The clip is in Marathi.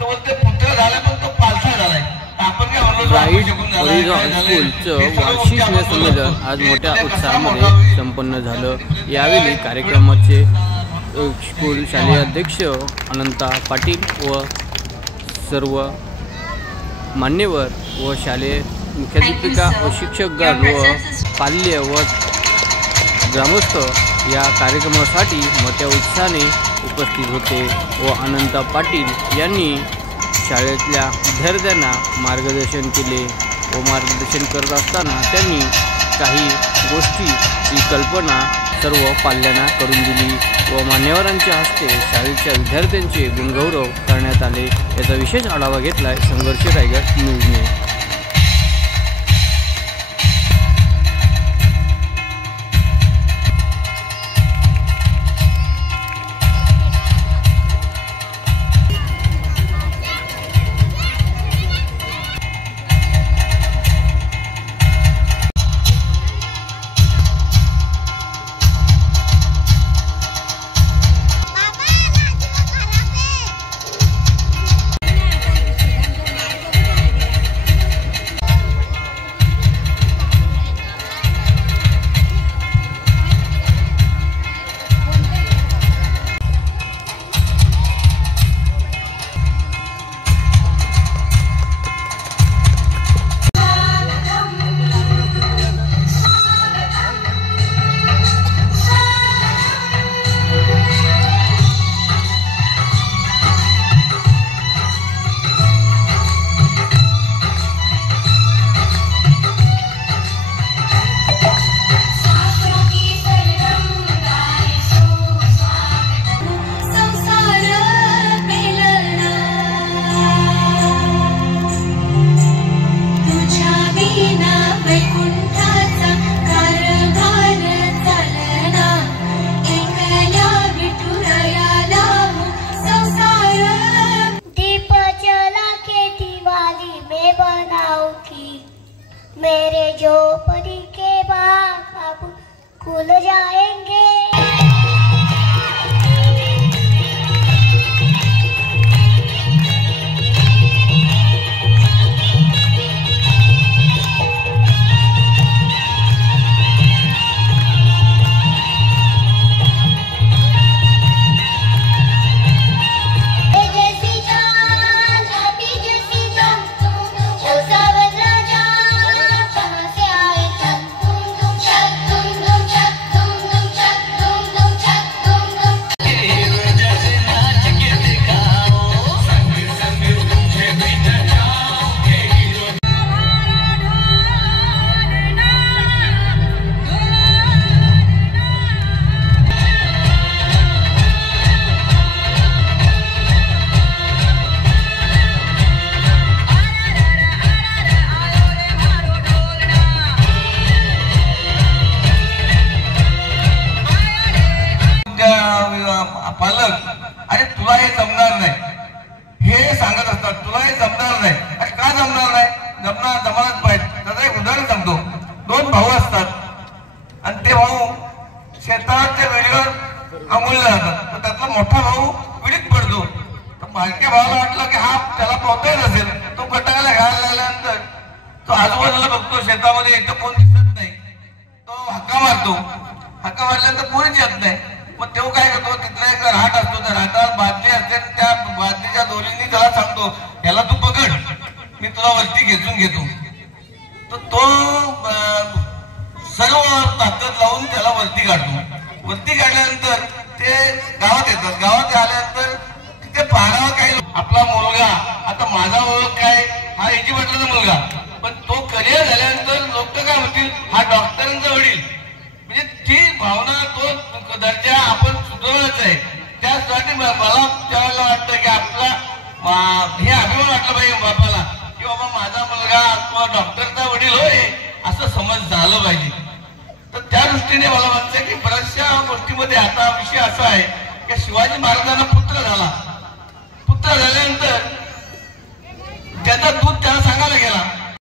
तो ते पुत्र झाला पण तो पालथा झालाय. आपण काय म्हणलो ब्राईट हॉरिझॉन स्कूलचं वार्षिक संमेलन आज मोठ्या उत्साहामध्ये संपन्न झालं. यावेळी कार्यक्रमाचे स्कूल शालेय अध्यक्ष अनंता पाटील व सर्व मान्यवर व शालेय मुख्याध्यापिका व शिक्षकगण व पाल्य व ग्रामस्थ या कार्यक्रमासाठी मोठ्या उत्साहाने उपस्थित होते व अनंता पाटील यांनी शाळेतल्या विद्यार्थ्यांना मार्गदर्शन केले व मार्गदर्शन करत असताना त्यांनी काही गोष्टीची कल्पना सर्व पाल्यांना करून दिली व मान्यवरांच्या हस्ते शाळेच्या विद्यार्थ्यांचे गुणगौरव करण्यात आले. याचा विशेष आढावा घेतलाय संघर्ष रायगड न्यूजने. मेरे झोपड़ी के बाग अब खुल जाएंगे. पालक अरे तुला हे जमणार नाही हे सांगत असतात. तुला हे जमणार नाही. अरे का जमणार नाही? जमणार पाहिजे. त्याचं एक उदाहरण सांगतो. दोन भाऊ असतात आणि ते भाऊ शेताच्या वेळेवर अंघोळीला जातात. तर त्यातला मोठा भाऊ विडीत पडतो. तर बारक्या भावाला वाटलं की हा त्याला पोहता असेल. तो कटायला घालायला लागल्यानंतर तो आजूबाजूला बघतो शेतामध्ये इथं कोण दिसत नाही. तो हक्का मारतो. हक्का मारल्यानंतर कोणीच येत नाही. मग तो काय करतो तिथला एक राहट असतो. त्या राहटात बादली असते. त्या बादलीच्या दोरीने त्याला सांगतो याला तू पकड मी तुला वरती खेचून घेतो. तर तो सर्व ताकद लावून त्याला वरती काढतो. वरती काढल्यानंतर ते गावात येतात. गावात आल्यानंतर तिथे पाहणारा काही आपला मुलगा आता माझा ओळख काय हा एजी पाटलाचा मुलगा पण तो करिअर झाल्यानंतर लोक काय म्हणतील हा डॉक्टरांचा वडील. म्हणजे ती भावना तो दर्जा आपण सुधारलाच आहे. त्यासाठी मला त्यावेळेला वाटतं की आपला हे अभिमान वाटलं पाहिजे बापाला की बाबा माझा मुलगा किंवा डॉक्टरचा वडील होय असं समज झालं पाहिजे. तर त्या दृष्टीने मला वाटतं की बऱ्याचशा गोष्टीमध्ये आता विषय असा आहे की शिवाजी महाराजांना पुत्र झाला. पुत्र झाल्यानंतर त्याचा दूध त्याला सांगायला गेला